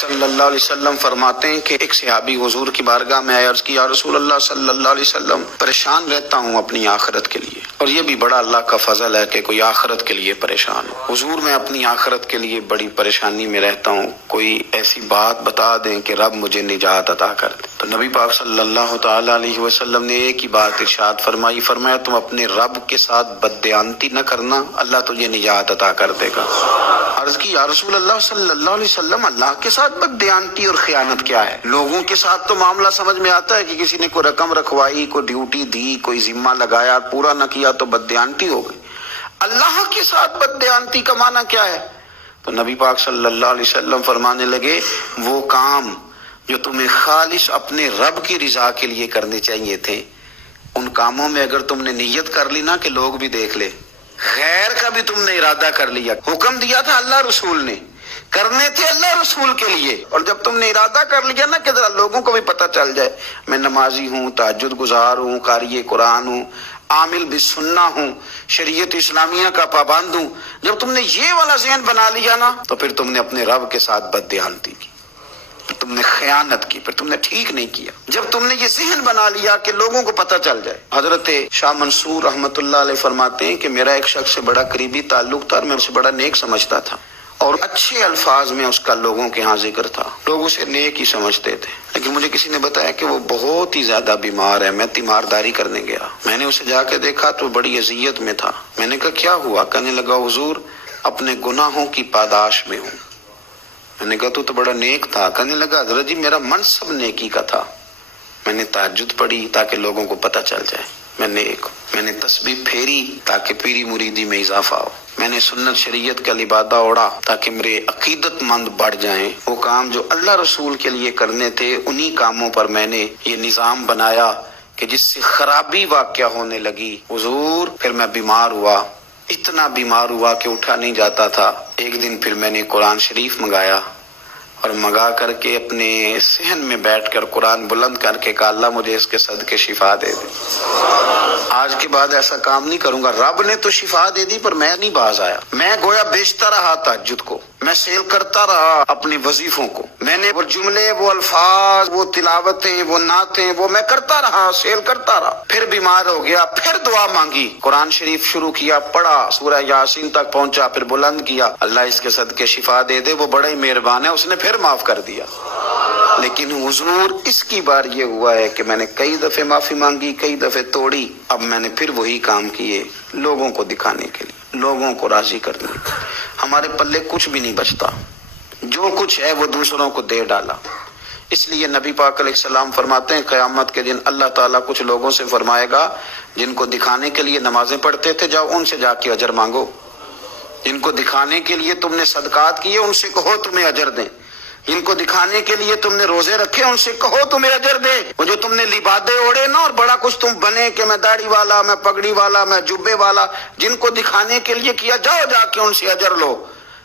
صلی اللہ علیہ وسلم فرماتے ہیں کہ ایک صحابی حضور کی بارگاہ میں آئے، عرض کی یا رسول اللہ صلی اللہ علیہ وسلم پریشان رہتا ہوں اپنی آخرت کے لیے، اور یہ بھی بڑا اللہ کا فضل ہے کہ کوئی آخرت کے لیے پریشان ہو۔ حضور میں اپنی آخرت کے لیے بڑی پریشانی میں رہتا ہوں، کوئی ایسی بات بتا دیں کہ رب مجھے نجات عطا کر دے۔ تو نبی پاک صلی اللہ تعالی علیہ وسلم نے ایک ہی بات ارشاد فرمائی، فرمایا تم اپنے رب کے ساتھ بددیانتی نہ کرنا، اللہ تجھے نجات عطا کر دے گا۔ عرض کی یا رسول اللہ صلی اللہ علیہ وسلم اللہ کے ساتھ بددیانتی اور خیانت کیا ہے؟ لوگوں کے ساتھ تو معاملہ سمجھ میں آتا ہے کہ کسی نے کوئی رقم رکھوائی، کوئی ڈیوٹی دی، کوئی ذمہ لگایا، پورا نہ کیا تو بددیانتی ہو گئی۔ اللہ کے ساتھ بددیانتی کا معنی کیا ہے؟ تو نبی پاک صلی اللہ علیہ وسلم فرمانے لگے وہ کام جو تمہیں خالص اپنے رب کی رضا کے لیے کرنے چاہیے تھے، ان کاموں میں اگر تم نے نیت کر لی نا کہ لوگ بھی دیکھ لے، غیر کا بھی تم نے ارادہ کر لیا، حکم دیا تھا اللہ رسول نے، کرنے تھے اللہ رسول کے لیے، اور جب تم نے ارادہ کر لیا نا کہ ذرا لوگوں کو بھی پتہ چل جائے میں نمازی ہوں، تہجد گزار ہوں، قاری قرآن ہوں، عامل بالسنہ ہوں، شریعت اسلامیہ کا پابند ہوں، جب تم نے یہ والا ذہن بنا لیا نا تو پھر تم نے اپنے رب کے ساتھ بددیانتی کی، تم نے خیانت کی، پھر تم نے ٹھیک نہیں کیا۔ جب تم نے یہ ذہن بنا لیا کہ لوگوں کو پتہ چل جائے۔ حضرت شاہ منصور رحمۃ اللہ علیہ فرماتے ہیں کہ میرا ایک شخص سے بڑا قریبی تعلق تھا اور میں اسے بڑا نیک سمجھتا تھا، اور اچھے الفاظ میں اس کا لوگوں کے ہاں ذکر تھا، لوگ اسے نیک ہی سمجھتے تھے، لیکن مجھے کسی نے بتایا کہ وہ بہت ہی زیادہ بیمار ہے۔ میں تیمارداری کرنے گیا، میں نے اسے جا کے دیکھا تو بڑی اذیت میں تھا۔ میں نے کہا کیا ہوا؟ کہنے لگا حضور اپنے گناہوں کی پاداش میں ہوں۔ میں نے کہا تو بڑا نیک تھا۔ کہنے لگا حضرت جی میرا منصب نیکی کا تھا، میں نے تہجد پڑھی تاکہ لوگوں کو پتہ چل جائے میں نیک ہوں، میں نے تسبیح پھیری تاکہ پیری مریدی میں اضافہ ہو، میں نے سنت شریعت کا لبادہ اوڑا تاکہ میرے عقیدت مند بڑھ جائیں۔ وہ کام جو اللہ رسول کے لیے کرنے تھے انہی کاموں پر میں نے یہ نظام بنایا کہ جس سے خرابی واقع ہونے لگی حضور، پھر میں بیمار ہوا، اتنا بیمار ہوا کہ اٹھا نہیں جاتا تھا۔ ایک دن پھر میں نے قرآن شریف منگایا اور منگا کر کے اپنے صحن میں بیٹھ کر قرآن بلند کر کے کہا اللہ مجھے اس کے صدقے شفا دے دے۔ آج کے بعد ایسا کام نہیں کروں گا۔ رب نے تو شفا دے دی پر میں نہیں باز آیا، میں گویا بیچتا رہا تہجد کو، میں سیل کرتا رہا اپنے وظیفوں کو، میں نے وہ جملے، وہ الفاظ، وہ تلاوتیں، وہ نعتیں وہ میں کرتا رہا، سیل کرتا رہا۔ پھر بیمار ہو گیا، پھر دعا مانگی، قرآن شریف شروع کیا، پڑھا، سورہ یاسین تک پہنچا، پھر بلند کیا، اللہ اس کے صدقے شفا دے دے، وہ بڑا ہی مہربان ہے، اس نے پھر معاف کر دیا۔ لیکن حضور اس کی بار یہ ہوا ہے کہ میں نے کئی دفعے معافی مانگی، کئی دفعے توڑی، اب میں نے پھر وہی کام کیے لوگوں کو دکھانے کے لیے، لوگوں کو راضی کرنے کے لیے۔ ہمارے پلے کچھ بھی نہیں بچتا، جو کچھ ہے وہ دوسروں کو دے ڈالا۔ اس لیے نبی پاک علیہ السلام فرماتے ہیں قیامت کے دن اللہ تعالیٰ کچھ لوگوں سے فرمائے گا جن کو دکھانے کے لیے نمازیں پڑھتے تھے جاؤ ان سے جا کے اجر مانگو، جن کو دکھانے کے لیے تم نے صدقات کیے ان سے کہو تمہیں اجر دیں، جن کو دکھانے کے لیے تم نے روزے رکھے ان سے کہو تمہیں اجر دے۔ وہ جو تم نے لبادے اوڑے نا اور بڑا کچھ تم بنے کہ میں داڑھی والا، میں پگڑی والا، میں جبے والا، جن کو دکھانے کے لیے کیا جاؤ جا کے ان سے اجر لو،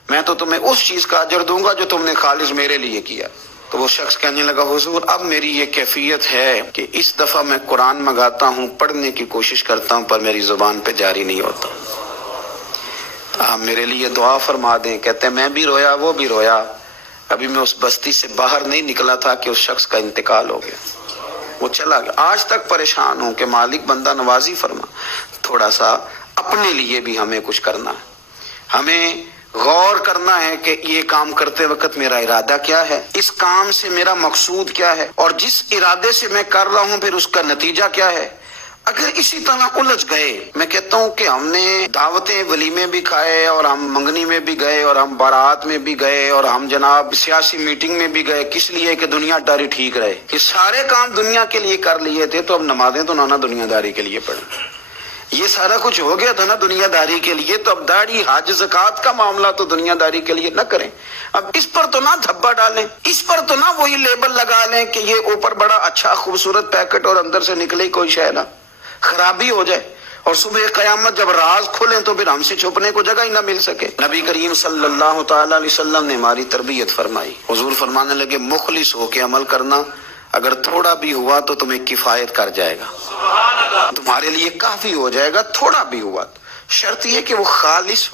میں تو تمہیں اس چیز کا اجر دوں گا جو تم نے خالص میرے لیے کیا۔ تو وہ شخص کہنے لگا حضور اب میری یہ کیفیت ہے کہ اس دفعہ میں قرآن منگاتا ہوں، پڑھنے کی کوشش کرتا ہوں پر میری زبان پہ جاری نہیں ہوتا، آپ میرے لیے دعا فرما دیں۔ کہتے ہیں میں بھی رویا، وہ بھی رویا، ابھی میں اس بستی سے باہر نہیں نکلا تھا کہ اس شخص کا انتقال ہو گیا، وہ چلا گیا۔ آج تک پریشان ہوں کہ مالک بندہ نوازی فرما، تھوڑا سا اپنے لیے بھی ہمیں کچھ کرنا ہے، ہمیں غور کرنا ہے کہ یہ کام کرتے وقت میرا ارادہ کیا ہے، اس کام سے میرا مقصود کیا ہے، اور جس ارادے سے میں کر رہا ہوں پھر اس کا نتیجہ کیا ہے۔ اگر اسی طرح الجھ گئے، میں کہتا ہوں کہ ہم نے دعوتیں ولیمے بھی کھائے اور ہم منگنی میں بھی گئے اور ہم بارات میں بھی گئے اور ہم جناب سیاسی میٹنگ میں بھی گئے، کس لیے کہ دنیا داری ٹھیک رہے، یہ سارے کام دنیا کے لیے کر لیے تھے، تو اب نمازیں تو نہ دنیا داری کے لیے پڑھیں، یہ سارا کچھ ہو گیا تھا نا دنیا داری کے لیے، تو اب داڑھی حج زکوٰۃ کا معاملہ تو دنیا داری کے لیے نہ کریں، اب اس پر تو نہ دھبا ڈالیں، اس پر تو نہ وہی لیبل لگا لیں کہ یہ اوپر بڑا اچھا خوبصورت پیکٹ اور اندر سے نکلے کوئی شے نہ، خرابی ہو جائے اور صبح قیامت جب راز کھولیں تو پھر ہم سے چھپنے کو جگہ ہی نہ مل سکے۔ نبی کریم صلی اللہ تعالی علیہ وسلم نے ہماری تربیت فرمائی، حضور فرمانے لگے مخلص ہو کے عمل کرنا، اگر تھوڑا بھی ہوا تو تمہیں کفایت کر جائے گا، تمہارے لیے کافی ہو جائے گا، تھوڑا بھی ہوا، شرط یہ کہ وہ خالص ہو۔